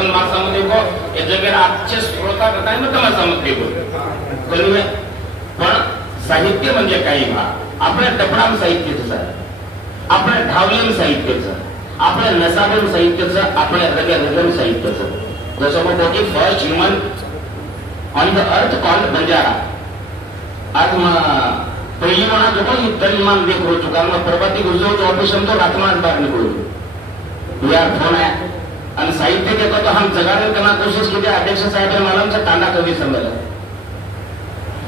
साधारण माणसामध्ये को हे जगेर आजचे श्रोता करताय ना तमाशामध्ये बोल पण साहित्य म्हणजे काही बा आपल्या टपणाम साहित्याचं आपल्या ढावलेम साहित्याचं आपल्या नसाबन साहित्याचं आपल्या रगम साहित्याचं जसं मग की first human on the earth called Banjara आज पहिली म्हणा जो पण तरीमान देख हो चुका मग प्रभाती गुजरो तो ऑपरेशन तो रातमास बाहर निकलो यार फोन आहे आणि साहित्य देखो तो हम जगाने करना कोशिश की अध्यक्ष साहेब मला तांडा कवी समजलं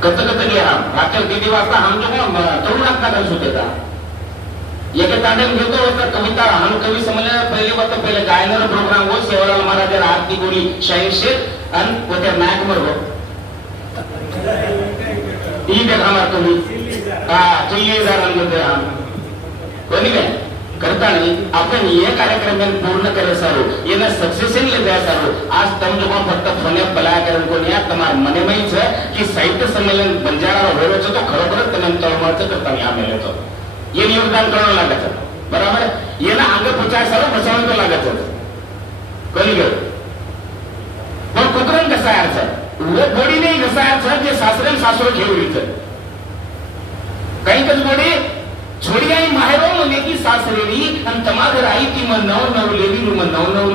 कत गया रात्र किती वाजता हम जो तरुणात नाटक होते का एके तांडन घेतो होता कविता हम कवी समजले पहिले वक्त पहिले गायनार प्रोग्राम हो सेवालाल महाराज रात की गोळी शाहीर शेख आणि होत्या नायक मरगो ती देखा मारतो मी चिल्ली जारण मध्ये कोणी काय करता नाही आपण हे कार्यक्रम पूर्ण करे सारो येना सक्सेसन ले जाय सारो आज तम जो फक्त फोने बलाकरण को या तमार मने में छ कि साहित्य सम्मेलन बंजारा होलो छ तो खरोखर तने तळमळच करता या मेले तो ये योगदान करणं लागत बरोबर येना अंग पुचाय सारो बसवण तो लागत कोणी गे पण कुकरण कसा आहे वो बॉडी नहीं कसा आहे जे सासरे सासरो घेऊन काही कच बॉडी छोड़ी आई माहेरो मने की सासरेरी आणि तमागर आई ती मन नव लेवी रूम नव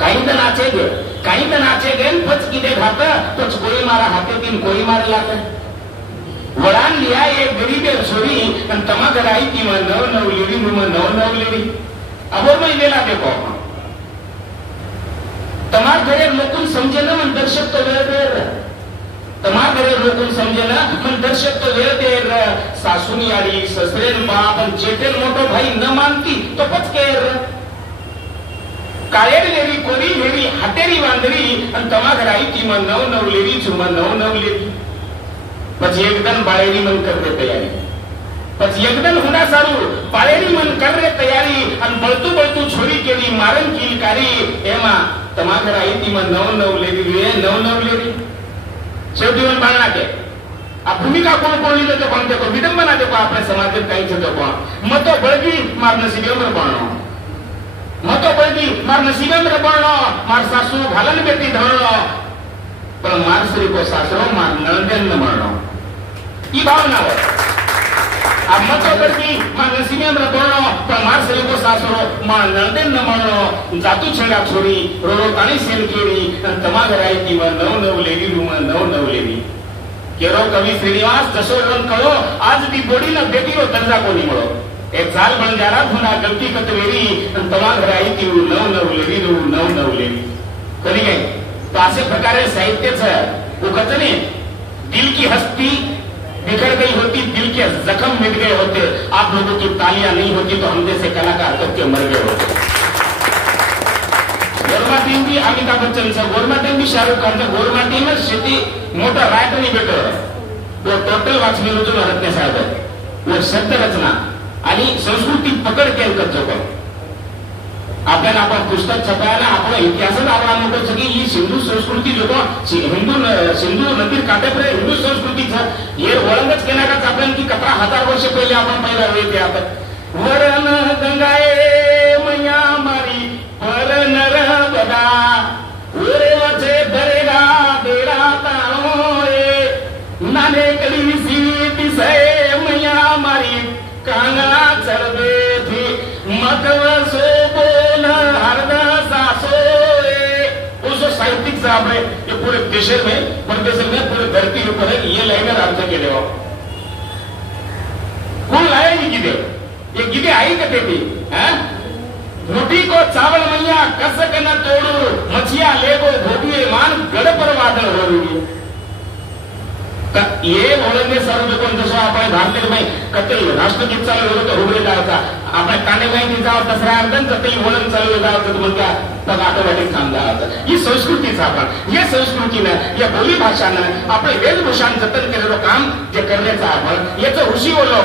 काही तर नाचे गे पच किदे घात पच कोई मारा हाते तीन कोई मारे लागे वळान लिया एक गरीब छोरी आणि तमागर आई ती मन नव लेवी रूम नव लेवी अबोर में लेला देखो तमार घरे लोकून समजे ना मन दर्शक तो वेळ तमार घरे लोकून समजे ना मन दर्शक तो वेळ सासूनी आडी ससरेन बाप आणि चेटेल मोठो भाई न मानती तो पचकेर काळेर लेवी कोरी लेवी हातेरी वांदरी आणि तमागर आई ती मन नव लेवी चुमा नव लेवी પછી એકદમ બાળેરી મન કરે તૈયારી પછી એકદમ હુંડા સારું બાળેરી મન કરે તૈયારી અને બળતું છોરી કેવી મારન કિલકારી એમાં તમારા આઈતીમાં નવ લેવી રે નવ લેવી શેવટીવન બાળના કે આ ભૂમિકા કોણ લીધો તો પણ દેખો વિડંબના દેખો આપણે સમાજમાં કઈ છે તો પણ મતો બળગી માર નસીબે મર ભણો મતો બળગી માર નસીબે મર ભણો માર સાસુ ભાલન બેટી ધણો પણ માર શ્રી કો સાસરો માર નંદન ન મરણો ई भावना हो अब मतो बळगी मार नसीबे मर भणो पण मार श्री को सासरो मार नंदन न मरणो जातू छेड़ा छोरी रोरो ताणी सेन केरी तमागर आई ती नव लेवी रूम नव लेवी केरो कवि श्रीनिवास जसोरन कळो आज ती बोडीला बेटीरो दर्जा कोणी मळो एक झाल बंजारा धुना गलती कतवेरी तमागर आई ती नव लेवी रूम नव लेवी कधी काय तो असे प्रकारे साहित्याचं उकचने दिल की हस्ती बिखर गई होती दिल के जख्म मिट गए होते आप लोगों की तालियां नहीं होती तो हम जैसे कलाकार कब के मर गए होते गोरमा टीम भी अमिताभ बच्चन सर गोरमा टीम भी शाहरुख खान सर गोरमा टीम शेती मोटा रायट नहीं बेटर वो टोटल वाचमेल जो रत्ने साहेब है वो शब्द रचना आणि संस्कृती पकड के करतो आपल्याला आपण पुस्तक छपायला आपण इतिहासात आपण म्हणतो की ही सिंधू संस्कृती जो सिंधू नदी काठेपर्यंत हिंदू संस्कृतीचं हे वळणच केला का आपल्याला की 11,000 वर्ष पहिले आपण पहिला वेळ ते आता वरण गंगाए मैया मारी पर नर बदा ओरे वचे दरेगा देरा ताओए नाने कली सीटी से मैया मारी कांगा चरबे थी मकव सो साहित्यिक साहब है ये पूरे देश में प्रदेश में पूरे धरती के ऊपर है ये लाइनर अर्थ के देवा कौन लाया ये गीते आई कहते थी रोटी को चावल मैया कसक न तोड़ो मछिया लेगो भोगिए मान गड़ पर वादन हो रही ये ओळखणे सर्व लोक जसं आपण भारतीय में कतई राष्ट्रगीत चालू होतं तर उभे जायचा आपण काने माहिती जावं दसरा अर्धन कतई ओळख चालू जावं तर म्हणता पग ऑटोमॅटिक काम जावं ही संस्कृतीच आपण या संस्कृतीनं या बोली भाषानं आपले वेशभूषान जतन केलेलं काम जे करण्याचं आपण याचं ऋषी ओलो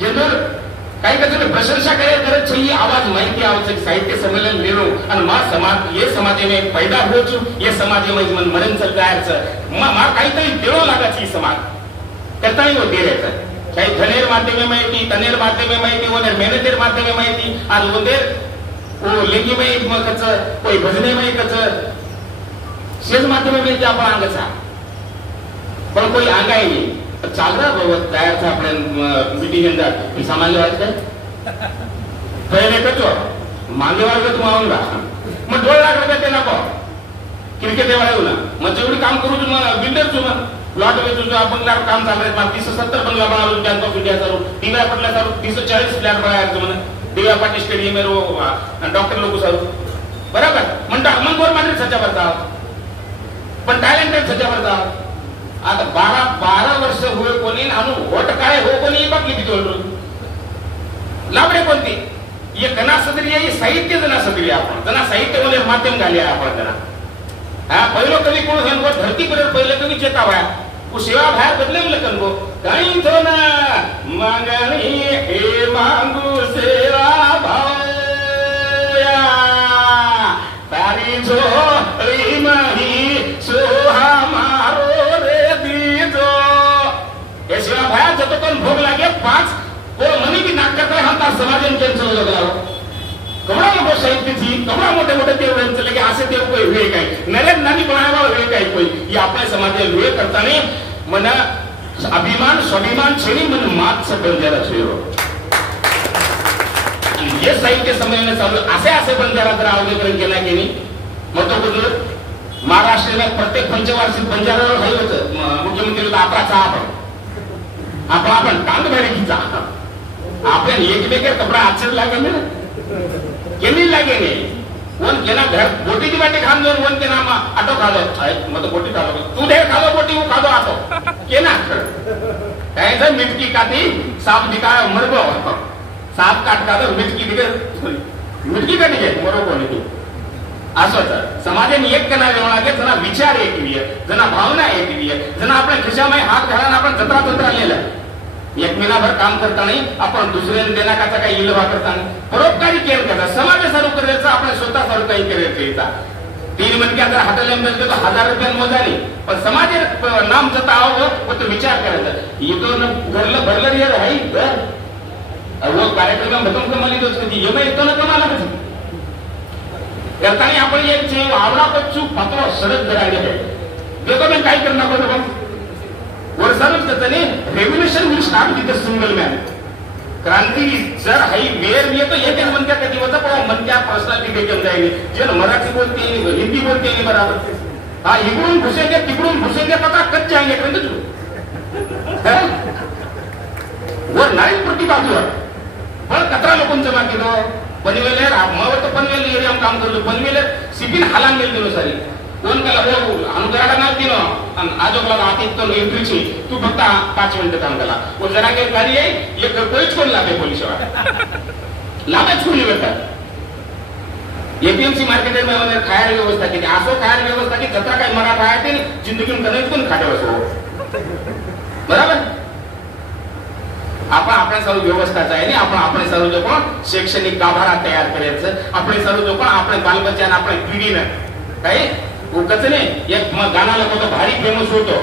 जेणेकरून काही कधी प्रशंसा करे तरच ये आवाज माहिती आवश्यक साहित्य सम्मेलन लेनो और मां समाज ये समाज में पैदा हो छु ये समाज में मन मरण चल जायचं मां काहीतरी देणो लागायची समाज त्याताही हो दे रहता काही धनेर माध्यमे माहिती तनेर माध्यमे माहिती ओनेर मेहनतेर माध्यमे माहिती आज ओनेर लेगी बाई मग कच कोई भजने बाई कच शेज माध्यम में जे आपण अंगचा पण कोई अंगाई नहीं चाल रहा बाबा तयार था अपने मीटिंग अंदर समाज वाले पहले कचो मांगे वाले तुम आऊंगा मग 2 लाख रुपये देना को क्रिकेट वाले ना मग जेवढी काम करू तुम्हाला बिल्डर तुम्हाला प्लॉट वेचू जो आपण काम चालू आहे 370 बंगला बनावून बँक ऑफ इंडिया चालू दिव्या पटला चालू 340 फ्लॅट बनायचं म्हणून दिव्या पाटील स्टेडियम में रो डॉक्टर लोग चालू बराबर म्हणता मग गव्हर्नमेंट सज्जा करता पण टॅलेंटेड सज्जा करता आता 12 वर्ष हुए कोणी आणि वोट काय हो कोणी बाकी बितोल लावडे कोणती ये कना सदरी आहे साहित्य जना सदरी आपण जना साहित्य मध्ये माध्यम झाले आपण जना पहिलो कवी कोण सांगो धरती पर पहिलं कवी चेतावा वो सेवा बाहेर बदले लकन को कहीं तो ना मांगणी हे मांगू सेवा भाया तारी जो रीमही सोहा मारो रे दीजो ये सेवा बाहेर जतो कोण भोग लागे 5 वो मनी भी नाक करता हम ता समाजन केंद्र लगाओ कमरा मोठो साहित्य थी कमरा मोठे मोठे देव चले की असे देव कोई हुए काय नरे नानी बनावा हुए काय कोई ये आपल्या समाजाला हुए करताने मन अभिमान स्वाभिमान छेनी मन मात से बंजारा छेरो ये साहित्य संमेलन चालू असे बंजारा जर आयोजन केला की नाही मग तो महाराष्ट्र में प्रत्येक पंचवार्षिक बंजारा होतं मुख्यमंत्री आपला आपण कांद भरेकीचा आपण एकमेकर कपडा आचर लागेल ना केली लागे नाही वन केना घर बोटी की बाटे खान दोन वन केना मा आटो खालो मत बोटी खालो तू ढेर खालो बोटी वो खादो आटो केना काय तर मिटकी काती साप दिका मरबो साप काट खादो मिटकी दिके मिटकी काटी घे मरो कोणी तू असं तर समाजाने एक केना वेळ लागे जना विचार एकवी आहे जना भावना एकवी आहे जना आपल्या खिशामध्ये हात घालून आपण जत्रा लिहिलं एक महिनाभर काम करता नाही आपण दुसऱ्याने देना का काही इलवा करता नाही परोपकारी केअर करता समाज चालू करायचं आपण स्वतः चालू काही करायचं 3 महिने अगर हाताला मिळतो तो 1000 रुपये मोजानी पण समाज नाम जता आओ वो तो विचार करायचा ये तो घरलं भरलं रे आहे घर वो कार्यक्रम खत्म कमाली तो कधी ये येतो ना कमाला कधी करताना आपण एक जे आवडा पच्चू पतो सरळ करायला देखो मैं काय करना पड़ता वर्षानुच त्याने revolution will start with the single man क्रांती जर हाई मेयर ये तो ये म्हणत्या कधी होता पण म्हणत्या पर्सनॅलिटी बेकम जाईल जे मराठी बोलते हिंदी बोलते नहीं बराबर हाँ इकडून घुसेंगे पता कच जाएंगे कहते तू वर नाही प्रतिबाजू पण 17 लोकांचं जमा केलं पनवेल मग तो पनवेल एरिया काम करतो पनवेल सिपिन हालान गेलो सारी कोण केला हो अनुग्रहाला ना दिनो आणि आजोगला आती तो एंट्री ची तू फक्त 5 मिनिटं काम केला वो जरा के गाडी आहे एक कोईच कोण लागे पोलीस वाला लागाच कोणी बेटा एपीएमसी मार्केट में उन्हें खायर व्यवस्था की आसो खायर व्यवस्था की जत्रा काय मराठा आहे ते जिंदगी में कनेच कोण खाटे बसो बराबर आपण सर्व व्यवस्थाचा आहे आपण आपण सर्व जो कोण शैक्षणिक गाभारा तयार करायचं आपण सर्व जो कोण आपण बालबच्चांना आपण पिढीनं काय उकचने एक गाना लगो तो भारी फेमस होतो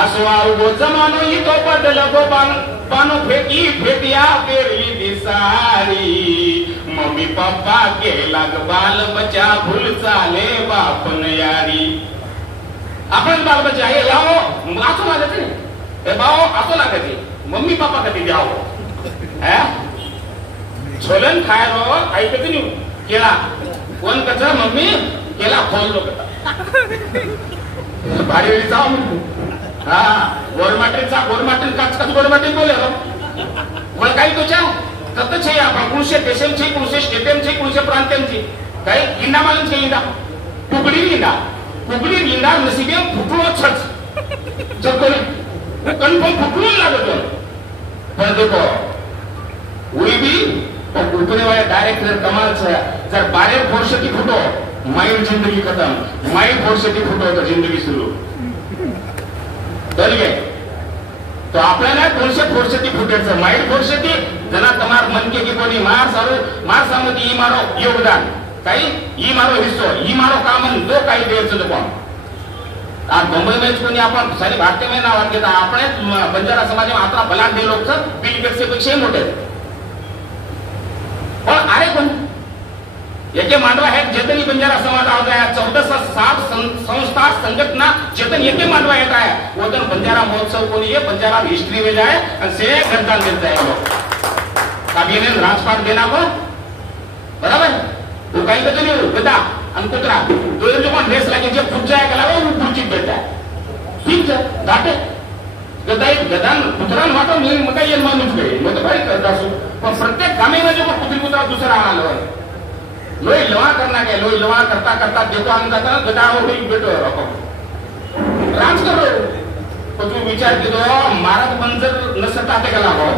आसो आओ जमानो ही तो बदल गो पानो फेकी फेटिया पेरी दिसारी मम्मी पापा के लग बाल बच्चा भूल चाले बापन यारी आपण बाल बच्चा हे लाओ आसो लागते ए बाओ आसो लागते मम्मी पापा कधी जाओ है छोलन खायरो ऐकत नाही केला कोण कचा मम्मी केला खोल लो कथा भारी वेळी जाऊ हाँ गवर्नमेंट काच गवर्नमेंट बोले वह काही तुझ्या तत छे आपण कुणशे देशम छे कुणशे स्टेटम छे कुणशे प्रांतम छे काही इंडा मालूम छे इंडा पुगडी इंडा नसीबे फुटलो छच जकोले कन्फर्म फुटलो लागतो पण देखो वही भी और ऊपरे वाले डायरेक्टर कमाल से जर 12 वर्ष की फुटो माइंड जिंदगी खत्म माइंड फोर्स की फुटो तो जिंदगी सुरू बरोबर तो आपल्याला 200 फोर्स की फुटायचं माइंड फोर्स की जना तमार मन के की कोणी मार सामती ई मारो योगदान काही ई मारो हिस्सो ई मारो कामन दो काही द्यायचं तो कोण आज मुंबई में कोणी आपण सारी भारतीय में नाव घेता आपण बंजारा समाज में आता बलाढ्य दे लोक बिल गेट्स पेक्षा मोठे पण अरे कोण याचे मांडवा आहेत चेतन बंजारा समाज आहोत आहे 14 संस्था संघटना चेतन येके मांडवा येत आहे वो बंजारा महोत्सव कोणी ये बंजारा हिस्ट्री में जाए और से गणतंत्र देता है लोग अभी ने राजपाट देना को बराबर वो काही तो नहीं गदा अंकुत्रा तो जो कोण रेस लागे जे फुट जाए कला वो फुटची बेटा ठीक है घाटे गदा एक गदान कुत्रान वाटो मी मका येन माणूस गए मग काय करता सु पण प्रत्येक गामेमध्ये जो कुत्री कुत्रा दुसरा आलो है लोई लवा करना क्या लोई लवा करता करता देखो हम कहता ना गदा हो गई बेटो रखो राज करो तो तू विचार की तो महाराज मंजर नसता ते कला हो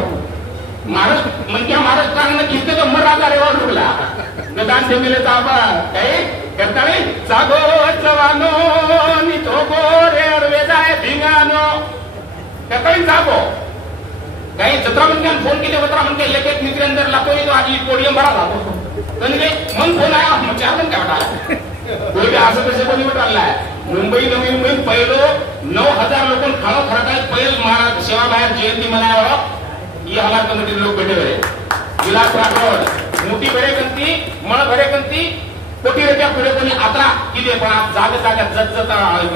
महाराज मन क्या महाराज प्राण किसके तो मर रहा रे और रुकला गदान से मिले ताबा काय करता रे जागो जवानो नि तो गोरे और वेदाय भिंगानो काही जागो काही जत्रा मन फोन केले जत्रा मन के एक मित्र अंदर लातो तो आज पोडियम भरा जातो म्हणजे मग फोन आया म्हणजे आपण काय वाटायला कोणी असं कसे कोणी वाटायला मुंबई नवी मुंबईत पहिलो 9000 लोक खाणं खरं काय पहिल महाराज सेवा बाहेर जयंती मनावं ही हमार कमिटी लोक भेटे बरे विलास राठोड मोठी बरे गंती मळ बरे गंती कोटी रुपया पुढे कोणी आता किती पण जागा जागा जत जत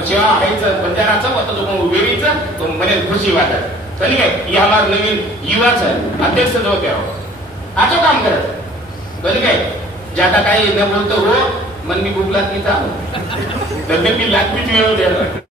सेवा व्हायचं बंजाराचं होतं जो कोण वेळीचं तो મને खुशी वाटत तरी काय ही हमार नवीन युवाचं अध्यक्ष जो काय आजो काम करत तरी काय ज्यादा काही न बोलतो हो मन मी भूक लागली तर मी लागलीच वेळ द्यायला